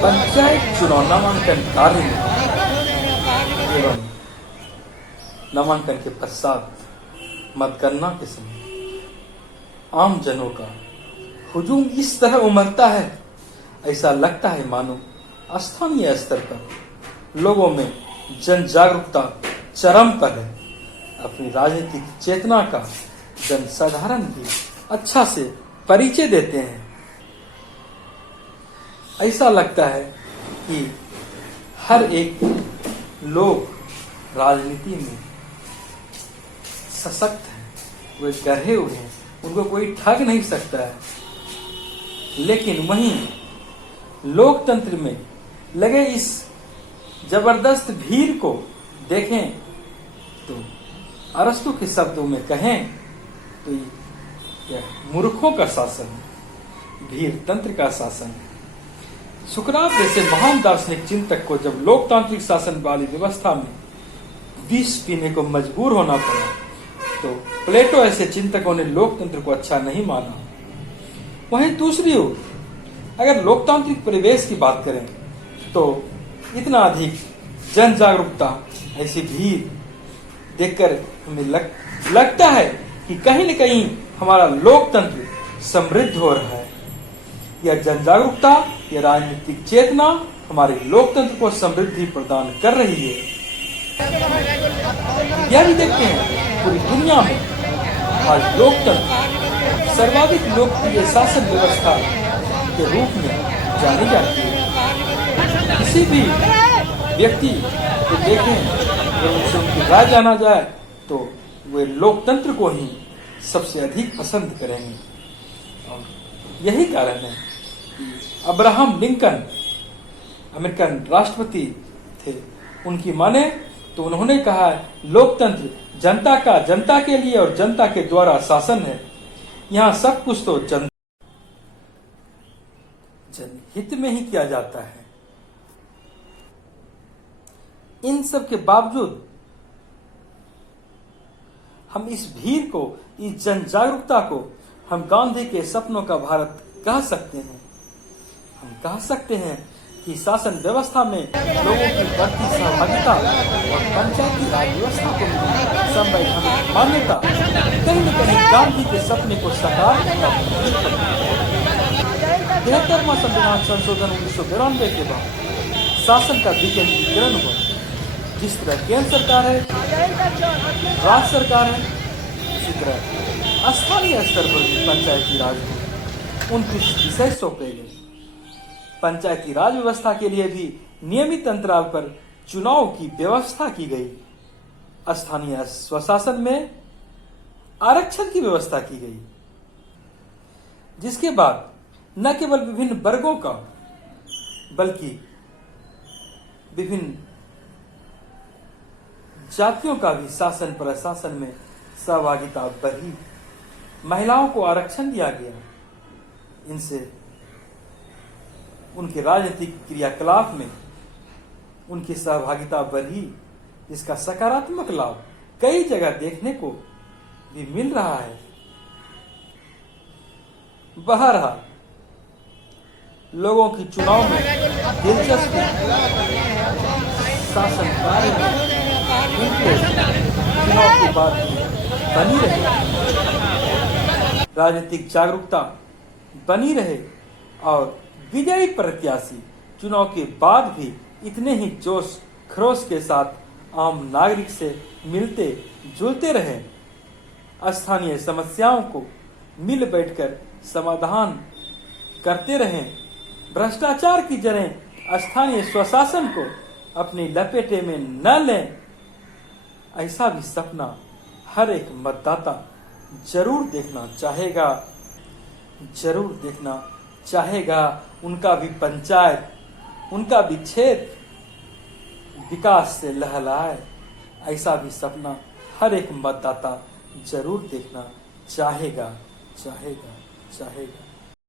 पंचायत चुनाव नामांकन कार्य में एवं नामांकन के पश्चात मतगणना के समय आम जनों का हुजूम इस तरह उमड़ता है, ऐसा लगता है मानो स्थानीय स्तर पर लोगों में जन जागरूकता चरम पर है। अपनी राजनीतिक चेतना का जनसाधारण भी अच्छा से परिचय देते हैं। ऐसा लगता है कि हर एक लोग राजनीति में सशक्त हैं, वे गढ़े हुए हैं, उनको कोई ठग नहीं सकता है। लेकिन वहीं लोकतंत्र में लगे इस जबरदस्त भीड़ को देखें तो अरस्तु के शब्दों में कहें तो यह मूर्खों का शासन, भीड़ तंत्र का शासन। सुकरात जैसे महान दार्शनिक चिंतक को जब लोकतांत्रिक शासन वाली व्यवस्था में विष पीने को मजबूर होना पड़ा तो प्लेटो ऐसे चिंतकों ने लोकतंत्र को अच्छा नहीं माना। वहीं दूसरी ओर अगर लोकतांत्रिक परिवेश की बात करें तो इतना अधिक जन जागरूकता, ऐसी भीड़ देखकर हमें लगता है कि कहीं न कहीं हमारा लोकतंत्र समृद्ध हो रहा है। यह जन जागरूकता, यह राजनीतिक चेतना हमारे लोकतंत्र को समृद्धि प्रदान कर रही है। यह भी देखते हैं पूरी दुनिया में आज लोकतंत्र सर्वाधिक लोकप्रिय शासन व्यवस्था के रूप में जानी जाती है। किसी भी व्यक्ति को देखें अगर उनसे उनकी राय जाना जाए तो वे लोकतंत्र को ही सबसे अधिक पसंद करेंगे। और यही कारण है कि अब्राहम लिंकन अमेरिकन राष्ट्रपति थे, उनकी माने तो उन्होंने कहा लोकतंत्र जनता का, जनता के लिए और जनता के द्वारा शासन है। यहाँ सब कुछ तो जनहित में ही किया जाता है। इन सब के बावजूद हम इस भीड़ को, इस जन जागरूकता को हम गांधी के सपनों का भारत कह सकते हैं। हम कह सकते हैं कि शासन व्यवस्था में लोगों की बढ़ती सहभागिता और पंचायती राज व्यवस्था को संवैधानिक मान्यता कहीं न कहीं गांधी के सपने को साकार करता है। 73वां संविधान संशोधन 1992 के बाद शासन का विकेंद्रीकरण हुआ। जिस तरह केंद्र सरकार है, राज्य सरकार है, उसी तरह स्थानीय स्तर पर भी पंचायती राज को 29 विषय सौंपे गए। पंचायती राज व्यवस्था के लिए भी नियमित अंतराल पर चुनाव की व्यवस्था की गई। स्थानीय स्वशासन में आरक्षण की व्यवस्था की गई, जिसके बाद न केवल विभिन्न वर्गों का बल्कि विभिन्न जातियों का भी शासन प्रशासन में सहभागिता बढ़ी। महिलाओं को आरक्षण दिया गया। इनसे उनके राजनीतिक क्रियाकलाप में उनकी सहभागिता बढ़ी, जिसका सकारात्मक लाभ कई जगह देखने को भी मिल रहा है। बहरहाल लोगों की चुनाव में दिलचस्पी शासन कार्य में चुनाव के बाद बनी रहे, राजनीतिक जागरूकता बनी रहे और विजयी प्रत्याशी चुनाव के बाद भी इतने ही जोश खरोश के साथ आम नागरिक से मिलते जुलते रहे, स्थानीय समस्याओं को मिल बैठकर समाधान करते रहें, भ्रष्टाचार की जड़ें स्थानीय स्वशासन को अपनी लपेटे में न लें। ऐसा भी सपना हर एक मतदाता जरूर देखना चाहेगा, जरूर देखना चाहेगा। उनका भी पंचायत, उनका भी क्षेत्र विकास से लहलाए, ऐसा भी सपना हर एक मतदाता जरूर देखना चाहेगा, चाहेगा, चाहेगा।